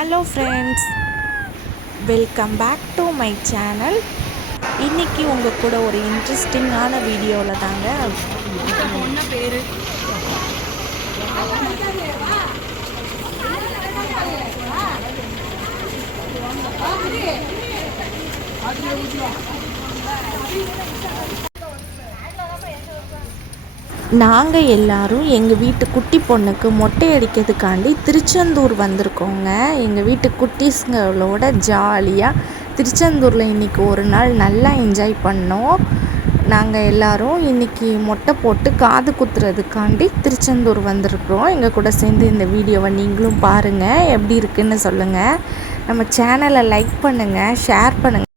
Hello friends welcome back to my channel இன்றைக்கி உங்கள் கூட ஒரு இன்ட்ரெஸ்டிங்கான வீடியோவில் தாங்க நாங்கள் எல்லாரும் எங்கள் வீட்டு குட்டி பொண்ணுக்கு மொட்டை அடிக்கிறதுக்காண்டி திருச்செந்தூர் வந்திருக்கோங்க. எங்கள் வீட்டு குட்டீஸுங்களோட ஜாலியாக திருச்செந்தூரில் இன்றைக்கி ஒரு நாள் நல்லா என்ஜாய் பண்ணோம். நாங்கள் எல்லாரும் இன்றைக்கி மொட்டை போட்டு காது குத்துறதுக்காண்டி திருச்செந்தூர் வந்திருக்கிறோம். எங்கள் கூட சேர்ந்து இந்த வீடியோவை நீங்களும் பாருங்கள் எப்படி இருக்குன்னு சொல்லுங்கள் நம்ம சேனலை லைக் பண்ணுங்கள் ஷேர் பண்ணுங்கள்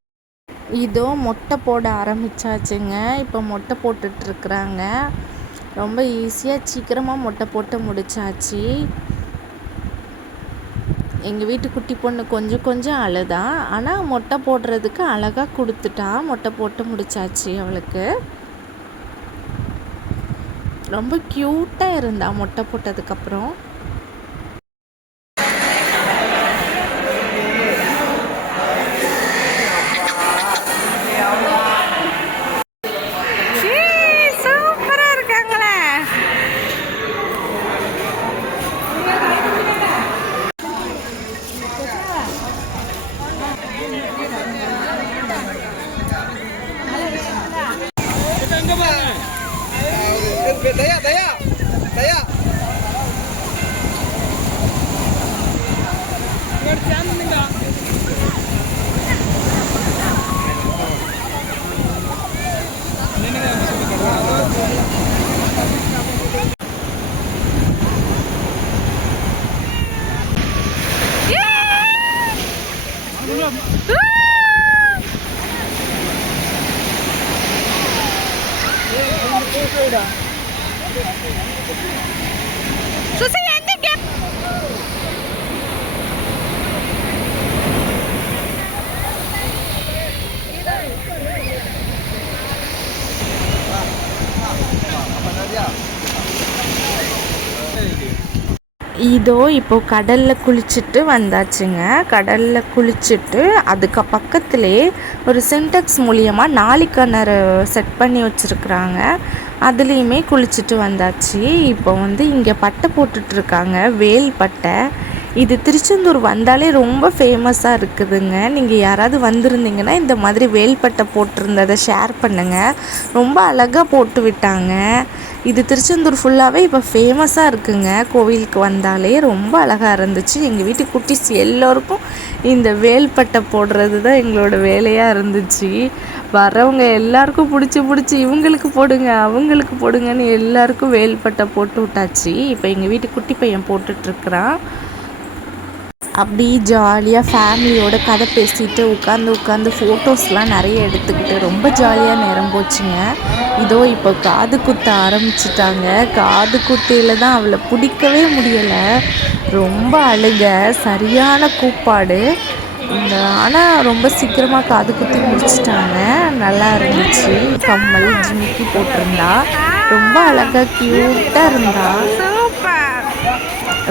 இதோ மொட்டை போட ஆரம்பித்தாச்சுங்க இப்போ மொட்டை போட்டுட்ருக்குறாங்க ரொம்ப ஈஸியாக சீக்கிரமாக மொட்டை போட்டு முடிச்சாச்சு. எங்கள் வீட்டு குட்டி பொண்ணு கொஞ்சம் கொஞ்சம் அழுதான் ஆனால் மொட்டை போடுறதுக்கு அழகாக கொடுத்துட்டா. மொட்டை போட்டு முடிச்சாச்சு அவளுக்கு. ரொம்ப க்யூட்டாக இருந்தா மொட்டை போட்டதுக்கப்புறம் 对的。இதோ இப்போ கடலில் குளிச்சுட்டு வந்தாச்சுங்க. கடலில் குளிச்சுட்டு அதுக்கு பக்கத்துலேயே ஒரு சின்டெக்ஸ் மூலியமாக நாளி கிணறு செட் பண்ணி வச்சுருக்குறாங்க. அதுலேயுமே குளிச்சுட்டு வந்தாச்சு. இப்போ வந்து இங்கே பட்டை போட்டுட்ருக்காங்க. வேல் பட்டை. இது திருச்செந்தூர் வந்தாலே ரொம்ப ஃபேமஸாக இருக்குதுங்க. நீங்கள் யாராவது வந்திருந்தீங்கன்னா இந்த மாதிரி வேல்பட்டை போட்டிருந்ததை ஷேர் பண்ணுங்கள் ரொம்ப அழகாக போட்டு விட்டாங்க. இது திருச்செந்தூர் ஃபுல்லாகவே இப்போ ஃபேமஸாக இருக்குங்க. கோவிலுக்கு வந்தாலே ரொம்ப அழகாக இருந்துச்சு. எங்கள் வீட்டு குட்டிஸ் எல்லோருக்கும் இந்த வேல்பட்டை போடுறது தான் எங்களோட வேலையாக இருந்துச்சு. வரவங்க எல்லாருக்கும் பிடிச்சி பிடிச்சி இவங்களுக்கு போடுங்க அவங்களுக்கு போடுங்கன்னு எல்லாருக்கும் வேல்பட்டை போட்டு விட்டாச்சு. இப்போ எங்கள் வீட்டு குட்டி பையன் போட்டுட்ருக்குறான் அப்படி ஜாலியாக ஃபேமிலியோட கதை பேசிட்டு உட்காந்து உட்காந்து ஃபோட்டோஸ்லாம் நிறைய எடுத்துக்கிட்டு ரொம்ப ஜாலியாக நேரம் போச்சுங்க. இதோ இப்போ காது குத்த ஆரம்பிச்சிட்டாங்க. காது குத்தையில் தான் அவளை பிடிக்கவே முடியலை. ரொம்ப அழுக சரியான கூப்பாடு. இந்த ஆனால் ரொம்ப சீக்கிரமாக காது குத்தி முடிச்சிட்டாங்க. நல்லா இருந்துச்சு. கம்மல் ஜிமிக்கி போட்டிருந்தா. ரொம்ப அழகாக க்யூட்டாக இருந்தா.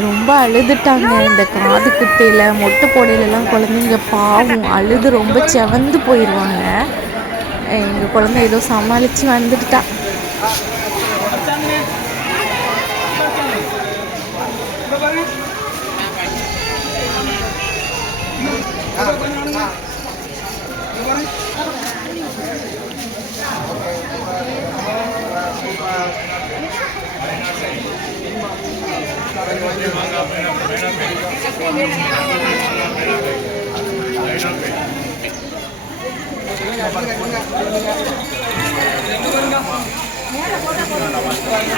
ரொம்ப அழுதுட்டாங்க. இந்த காது குத்தையில் மொட்டை போடையிலலாம் குழந்தைங்க பாவம். அழுது ரொம்ப செவந்து போயிடுவாங்க எங்கள் குழந்தை ஏதோ சமாளித்து வந்துட்டா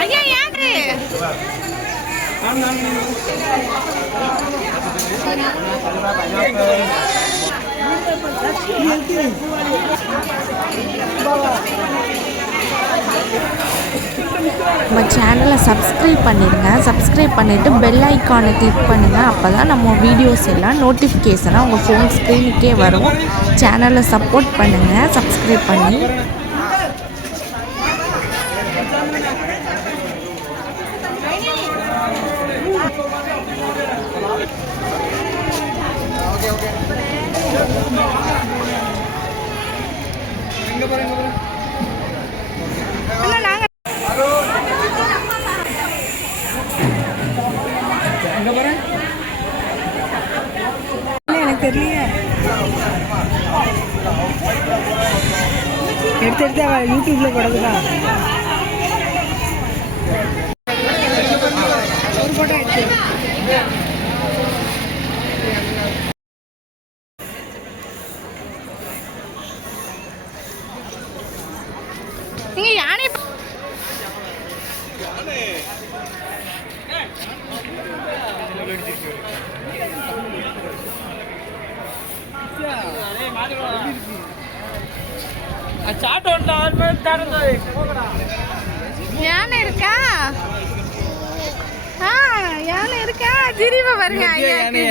Ayo ya Andre. Bawa. நம்ம சேனலை சப்ஸ்கிரைப் பண்ணிடுங்க சப்ஸ்கிரைப் பண்ணிவிட்டு பெல் ஐக்கானை கிளிக் பண்ணுங்கள் அப்போ தான் நம்ம வீடியோஸ் எல்லாம் நோட்டிஃபிகேஷனாக உங்கள் ஃபோன் ஸ்க்ரீனுக்கே வரும். சேனலை சப்போர்ட் பண்ணுங்கள் சப்ஸ்கிரைப் பண்ணி. எடுத்து எடுத்து அவ யூடியூப்ல போடுறதுதான் ஒரு போட்டோ எடுத்து. இங்க யானை சாட்டு யானை இருக்கா? ஆ யானை இருக்கா? சிரிப்பு பாருங்க ஐயாக்கு.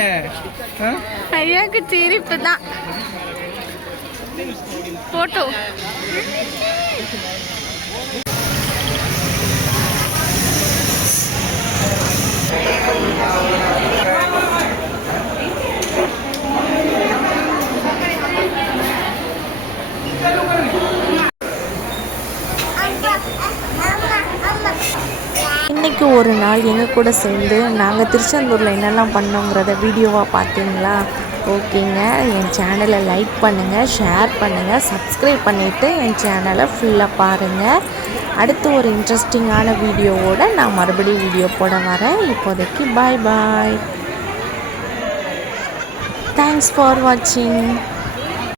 ஐயாக்கு சிரிப்பு தான். போட்டோ. இன்றைக்கி ஒரு நாள் எங்கள் கூட சேர்ந்து நாங்கள் திருச்செந்தூரில் என்னெல்லாம் பண்ணோங்கிறத வீடியோவாக பார்த்தீங்களா ஓகேங்க. என் சேனலை லைக் பண்ணுங்கள் ஷேர் பண்ணுங்கள் சப்ஸ்கிரைப் பண்ணிவிட்டு என் சேனலை ஃபுல்லாக பாருங்கள் அடுத்து ஒரு இன்ட்ரெஸ்டிங்கான வீடியோவோட நான் மறுபடியும் வீடியோ போட வரேன். இப்போதைக்கு பாய் பாய் தேங்க்ஸ் ஃபார் வாட்சிங்